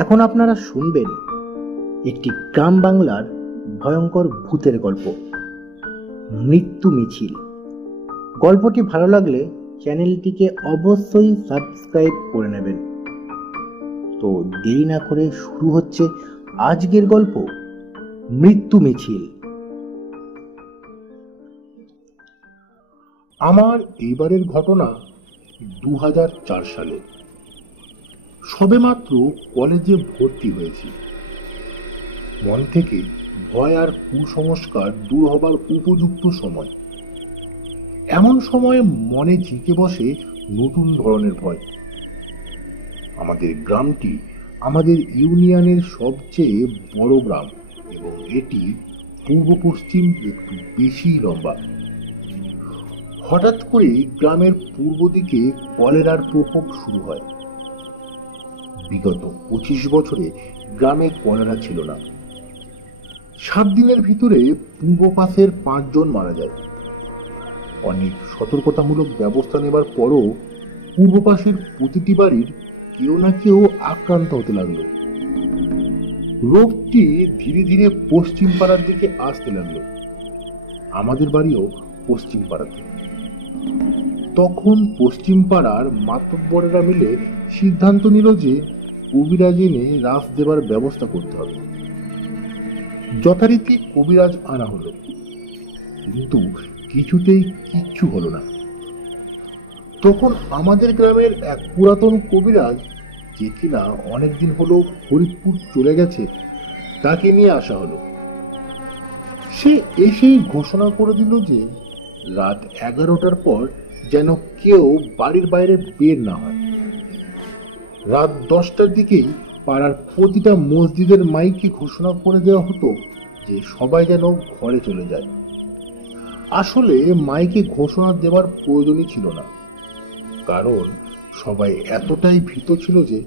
এখন আপনারা শুনবেন একটি গ্রাম বাংলার ভয়ঙ্কর ভূতের গল্প, মৃত্যু মিছিল। গল্পটি ভালো লাগলে চ্যানেলটিকে অবশ্যই সাবস্ক্রাইব করে নেবেন। তো দেরি না করে শুরু হচ্ছে আজকের গল্প, মৃত্যু মিছিল। আমার এইবারের ঘটনা 2004 সালে। সবেমাত্র কলেজে ভর্তি হয়েছি। মন থেকে ভয় আর কুসংস্কার দূর হবার উপযুক্ত সময়। এমন সময় মনে ঝিঁকে বসে নতুন ধরনের ভয়। আমাদের গ্রামটি আমাদের ইউনিয়নের সবচেয়ে বড় গ্রাম এবং এটি পূর্ব পশ্চিম একটু বেশি লম্বা। হঠাৎ করে গ্রামের পূর্ব দিকে কলেরার প্রকোপ শুরু হয়। বিগত 25 বছরে গ্রামে কলেরা ছিল না। 7 দিনের ভিতরে পূর্ব পাশের 5 জন মারা যায়। অনেক সতর্কতামূলক ব্যবস্থা নেবার পরও পূর্ব পাশের প্রতিটি বাড়ির কেউ না কেউ আক্রান্ত হতে লাগলো। রোগটি ধীরে ধীরে পশ্চিম পাড়ার দিকে আসতে লাগলো। আমাদের বাড়িও পশ্চিম পাড়াতে। তখন পশ্চিম পাড়ার মাতব্বরেরা মিলে সিদ্ধান্ত নিল যে কবিরাজ এনে রাস দেবার ব্যবস্থা করতে হবে। যথারীতি কবিরাজ আনা হলো, কিন্তু কিছুতেই কিচ্ছু হলো না। তখন আমাদের গ্রামের এক পুরাতন কবিরাজ, যে কিনা অনেকদিন হলো ফরিদপুর চলে গেছে, তাকে নিয়ে আসা হলো। সে এসেই ঘোষণা করে দিল যে রাত 11টার পর যেন কেউ বাড়ির বাইরে বের না হয়। রাত 10টার দিকেই পাড়ার প্রতিটা মসজিদের মাইকে ঘোষণা করে দেওয়া হতো যে সবাই যেন ঘরে চলে যায়। আসলে মাইকে ঘোষণা দেওয়ার প্রয়োজনই ছিল না, কারণ সবাই এতটাই ভীত ছিল যে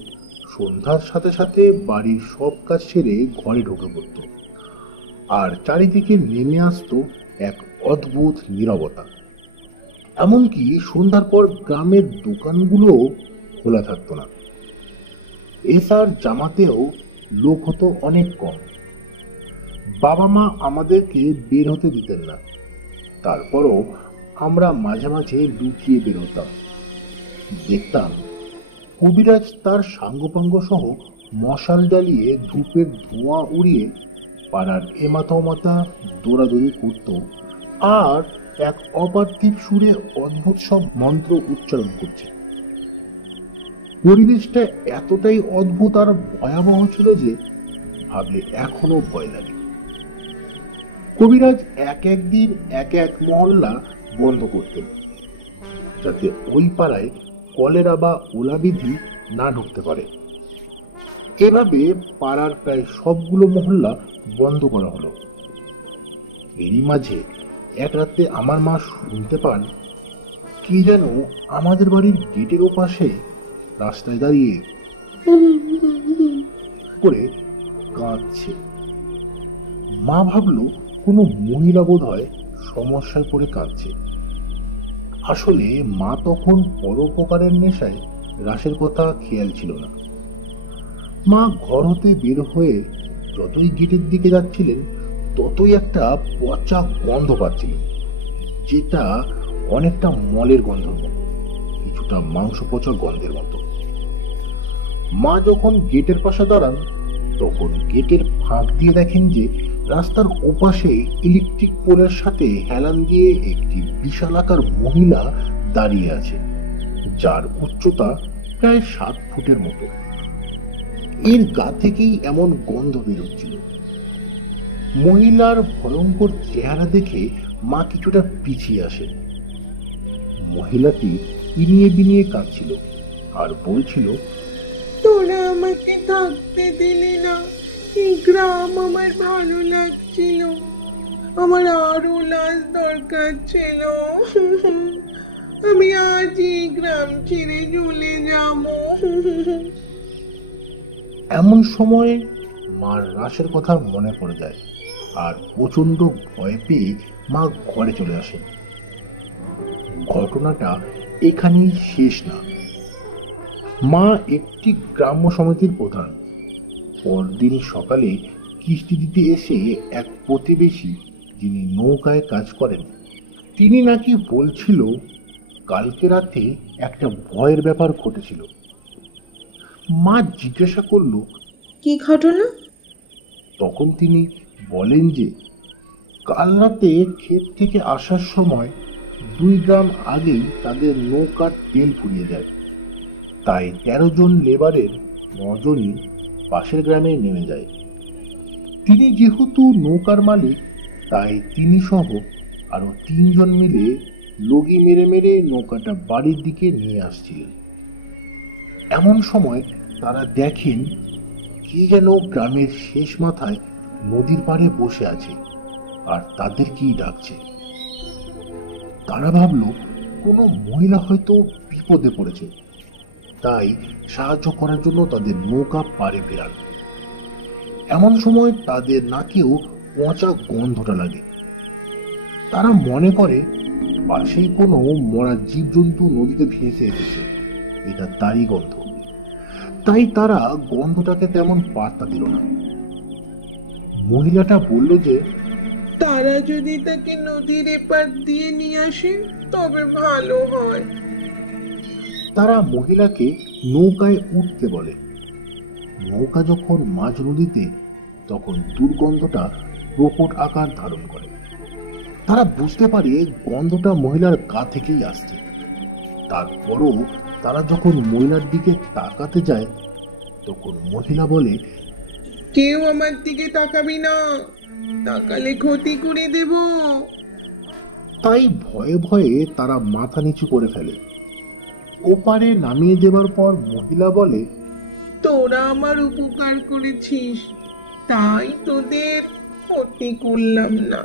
সন্ধ্যার সাথে সাথে বাড়ির সব কাজ সেরে ঘরে ঢুকে পড়ত, আর চারিদিকে নেমে আসতো এক অদ্ভুত নীরবতা। এমনকি সন্ধ্যার পর গ্রামের দোকানগুলো খোলা থাকতো না। এসার জামাতেও লোক হতো অনেক কম। বাবা মা আমাদেরকে বের হতে দিতেন না, তারপরও আমরা মাঝে মাঝে লুকিয়ে বের হতাম। দেখতাম কবিরাজ তার সাঙ্গপাঙ্গ সহ মশাল জ্বালিয়ে ধূপের ধোঁয়া উড়িয়ে পাড়ার এমাথা ওমাথা দৌড়াদৌড়ি করত, আর এক অপার্থিব সুরে অদ্ভুত সব মন্ত্র উচ্চারণ করছে। পরিবেশটা এতটাই অদ্ভুত আর ভয়াবহ ছিল যে ভাবলে এখনো ভয় লাগে। কবিরাজ এক একদিন এক এক মহল্লা বন্ধ করতেন, যাতে ওই পাড়ায় কলেরা বা ওলাবিধি না ঢুকতে পারে। এভাবে পাড়ার প্রায় সবগুলো মহল্লা বন্ধ করা হলো। এরই মাঝে এক রাতে আমার মা শুনতে পান কি যেন আমাদের বাড়ির গেটের ওপাশে রাস্তায় দাঁড়িয়ে করে কাঁদছে। মা ভাবলো কোনো মহিলা বোধ হয় সমস্যায় পড়ে কাঁদছে। আসলে মা তখন পরোপকারের নেশায় রাসের কথা খেয়াল ছিল না। মা ঘর হতে বের হয়ে যতই গেটের দিকে যাচ্ছিলেন, ততই একটা পচা গন্ধ পাচ্ছিলেন, যেটা অনেকটা মলের গন্ধ, কিছুটা মাংস পচা গন্ধের মতো। মা যখন গেটের পাশে দাঁড়ান, তখন গেটের ফাঁক দিয়ে দেখেন যে রাস্তার ওপাশে ইলেকট্রিক পোলের সাথে হেলান দিয়ে একটি বিশালাকার মহিলা দাঁড়িয়ে আছে, যার উচ্চতা প্রায় 7 ফুটের মতো। এর গা থেকেই এমন গন্ধ বেরোচ্ছিল। মহিলার ভয়ঙ্কর চেহারা দেখে মা কিছুটা পিছিয়ে আসে। মহিলাটি ইনিয়ে বিনিয়ে কাঁদছিল আর বলছিল, তোরা আমাকে থাকতে দিলি না, এই গ্রাম আমার ভালো লাগছিল, আমার আরো লাশ দরকার ছিল, আমি আজই গ্রাম ছেড়ে চলে যাব। এমন সময় মার রাসের কথা মনে পড়ে যায়, আর প্রচন্ড ভয় পেয়ে মা ঘরে চলে আসেন। ঘটনাটা এখানেই শেষ না। মা একটি গ্রাম্য সমিতির প্রধান, পরদিন সকালে কিস্তি দিতে এসে এক প্রতিবেশী যিনি নৌকায় কাজ করেন, তিনি নাকি বলছিল কালকে রাতে একটা ভয়ের ব্যাপার ঘটেছিল। মা জিজ্ঞাসা করলো, কি ঘটনা? তখন তিনি বলেন যে কাল রাতে ক্ষেত থেকে আসার সময় 2 গ্রাম আগেই তাদের নৌকার তেল ফুরিয়ে যায়। তাই 13 জন লেবারের 9 জনই পাশের গ্রামে নেমে যায়। তিনি যেহেতু নৌকার মালিক, তাই তিনি সহ আরো 3 জন মিলে লগি মেরে মেরে নৌকাটা বাড়ির দিকে নিয়ে আসছিলেন। এমন সময় তারা দেখেন কে যেন গ্রামের শেষ মাথায় নদীর পাড়ে বসে আছে আর তাদের কি ডাকছে। তারা ভাবলো কোনো মহিলা হয়তো বিপদে পড়েছে, তাই সাহায্য করার জন্য তাদের নৌকা পাড়ে ফেরান। এমন সময় তাদের নাকেও পচা গন্ধটা লাগে। তারা মনে করে পাশেই কোনো মরা জীবজন্তু নদীতে ভেসে এসেছে, এটা তারই গন্ধ। তাই তারা গন্ধটাকে তেমন পাত্তা দিল না। মহিলাটা বলল যে তারা যদি তাকে নদীর এপার দিয়ে নিয়ে আসে তবে ভালো হয়। তারা মহিলাকে নৌকায় উঠতে বলে। নৌকা যখন মাঝ নদীতে, তখন দুর্গন্ধটা প্রকট আকার ধারণ করে। তারা বুঝতে পারে গন্ধটা মহিলার গা থেকেই আসছে। তারপরও তারা যখন মহিলার দিকে তাকাতে যায়, তখন মহিলা বলে, কেউ আমার দিকে তাকাবি না, তাকালে ক্ষতি করে দেব। তাই ভয়ে ভয়ে তারা মাথা নিচু করে ফেলে। ওপারে নামিয়ে দেবার পর মহিলা বলে, তোরা আমার উপকার করেছিস, তাই তোদের ক্ষতি করলাম না।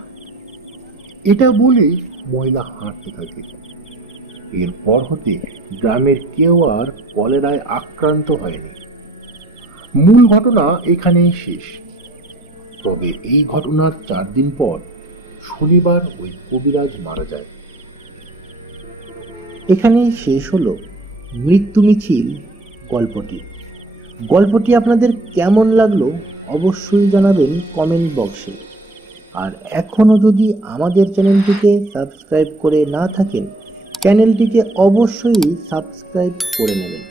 এটা বলে মহিলা হাঁটতে থাকে। এরপর হতে গ্রামের কেউ আর কলেরায় আক্রান্ত হয়নি। মূল ঘটনা এখানেই শেষ। তবে এই ঘটনার 4 দিন পর শনিবার ওই কবিরাজ মারা যায়। এখানেই শেষ হলো মৃত্যু মিছিল গল্পটি আপনাদের কেমন লাগলো অবশ্যই জানাবেন কমেন্ট বক্সে। আর এখনো যদি আমাদের চ্যানেলটিকে সাবস্ক্রাইব করে না থাকেন, চ্যানেলটিকে অবশ্যই সাবস্ক্রাইব করে নেবেন।